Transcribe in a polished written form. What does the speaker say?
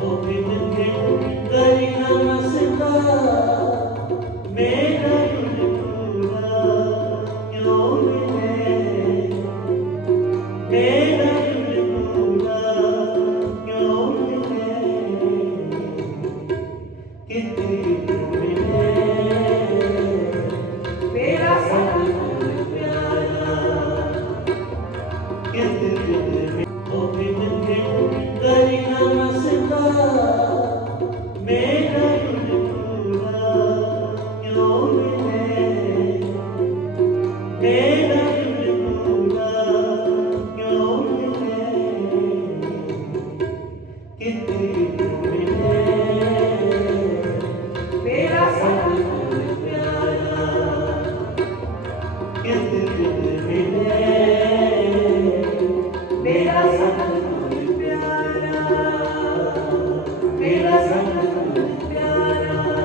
ओ बिन के करी नमस्ता मेरा दिल पूरा क्यों मिले मेरा दिल पूरा क्यों मिले कितनी मिले मेरा सपना प्यारा कितनी ओ बिन के करी नमस्ता मेरा दिल पूरा क्यों मिले मेरा दिल पूरा क्यों मिले कितनी मिले मेरा सपना प्यारा कितनी मिले मेरा सपना प्यारा मेरा सपना